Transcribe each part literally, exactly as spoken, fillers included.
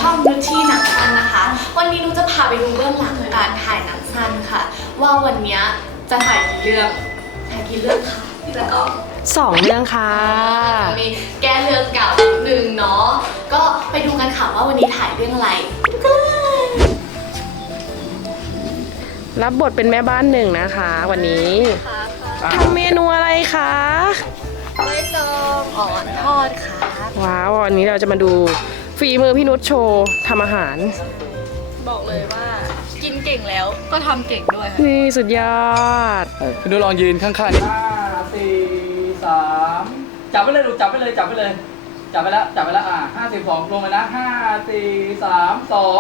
ช่องนุชชี่หนังสั้นนะคะวันนี้นุชจะพาไปดูเบื้องหลังการถ่ายหนังสั้นค่ะว่าวันนี้จะถ่ายกี่เรื่องถ่ายกี่เรื่องค่ะแล้วก็สองเรื่องค่ะมีแก้เรื่องเก่าหนึ่งเนาะก็ไปดูกันค่ะว่าวันนี้ถ่ายเรื่องอะไรรับบทเป็นแม่บ้านหนึ่งนะคะวันนี้ทำเมนูอะไรคะใบตองอ่อนทอดค่ะว้าววันนี้เราจะมาดูฝีมือพี่นุชโชว์ทำอาหารบอกเลยว่ากินเก่งแล้วก็ทำเก่งด้วยค่ะนี่สุดยอดคุณดูลองยืนข้างๆนี่ห้าสี่สามจับไปเลยลูกจับไปเลยจับไปเลยจับไปแล้วจับไปแล้วอ่าห้าสิบสองลงเลยนะห้าสี่สามสอง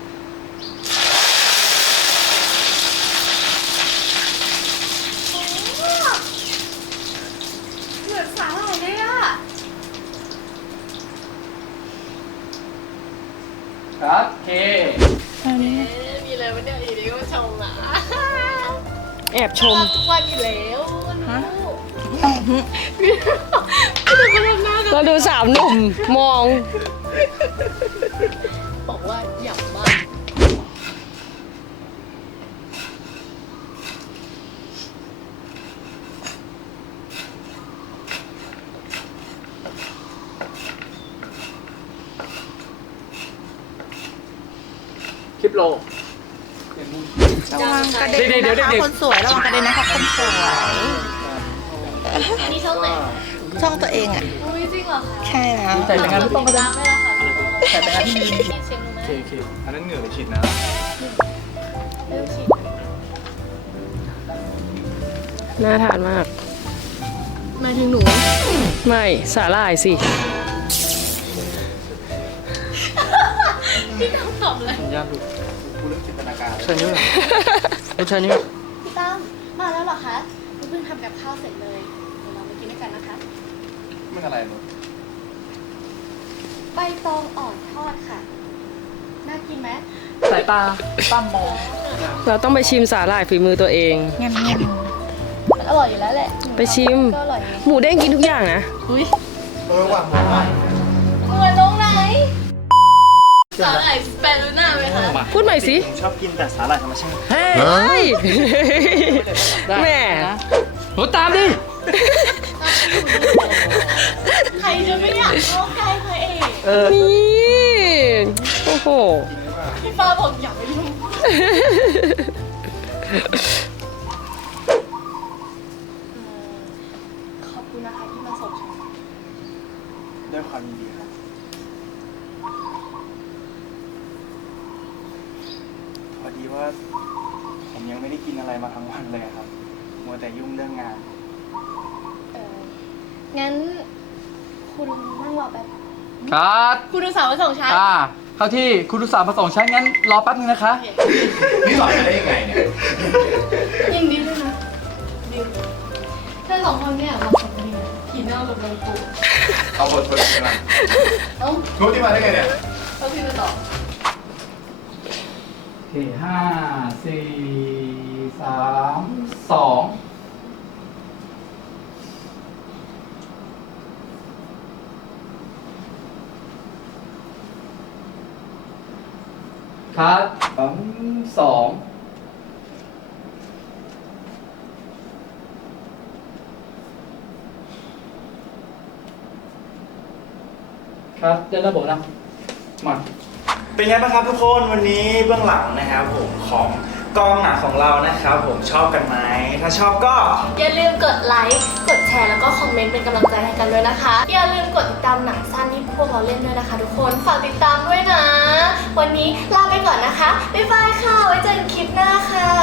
เหมือนสาหร่ายเลยอะครับโอเคมีอะไรวะเนี่ยอีนี่ก็ชมอ่ะแอบชมทุกวันอยู่แล้วฮะเราดูสามหนุ่มมองบอกว่าอยากมากคลิปโลระวังกระเด็นนะคะคนสวยระวังกระเด็นนะคะคนสวยอันนี้ช่องไหนช่องตัวเองอ่ะอุ้ยจริงเหรอคะใช่แล้วใส่แต่งงานไม่ต้องก็ได้ใส่แต่งงานที่มีเช็คดูไหมโอเคโอเคอันนั้นเหงื่อไปฉีดนะเริ่มฉีดน่าทานมากมาถึงหนูไม่สาหร่ายสิพี่ตั้มตอบเลยยากดูพูดเรื่องจินตนาการใช่เนี่ยใช่เนี่ยพี่ตั้มมาแล้วเหรอคะเพิ่งทำกับข้าวเสร็จเลยเดี๋ยวเราไปกินด้วยกันนะคะมันอะไรเนาะใบตองอ่อนทอดค่ะน่ากินไหมสายตาตั้มมองเราต้องไปชิมสาหร่ายฝีมือตัวเองงั้นงั้นอร่อยอยู่แล้วแหละไปชิมหมูเด้งกินทุกอย่างนะอุ้ยเออว่ะหมูใหม่เหมือนตรงไหนสาหร่ายแปรูน่าไหมคะพูดใหม่สิชอบกินแต่สาหร่ายธรรมชาติเฮ้ยแม่โหตามดิใครจะไม่อยากเข้าใกล้พระเอกนี่โอ้โหพี่ฟ้าบอกอย่าไปยุ่งขอบคุณนะคะที่มาส่งฉันด้วยความยินดีครับพอดีว่าผมยังไม่ได้กินอะไรมาทั้งวันเลยครับมัวแต่ยุ่งเรื่องงานเอองั้นคุณนั่งรอแป๊บครับคุณดูสาวมาส่งฉันอ่าเข้าที่คุณดูสาวมาส่งฉันงั้นรอแป๊บนึงนะคะนี่หลอกได้ยังไงเนี่ยยินดีด้วยนะดิวถ้าสองคนเนี่ยมาส่งกันดีนะผีเน่ากับลงปูเอาบทบทกันมาเอ้ารู้ที่มาได้ไงเนี่ยเขาพี่มาต่อโอเคห้าสี่สามสองครับสามสองครับเดินระบบนะมาเป็นไงบ้างครับทุกคนวันนี้เบื้องหลังนะครับผมของกองหนังของเรานะครับผมชอบกันไหมถ้าชอบก็อย่าลืมกดไลค์กดแชร์แล้วก็คอมเมนต์เป็นกำลังใจให้กันด้วยนะคะอย่าลืมกดติดตามหนังสั้นที่พวกเราเล่นด้วยนะคะทุกคนฝากติดตามด้วยนะวันนี้ลาไปก่อนนะคะบ๊ายบายค่ะไว้เจอกันคลิปหน้าค่ะ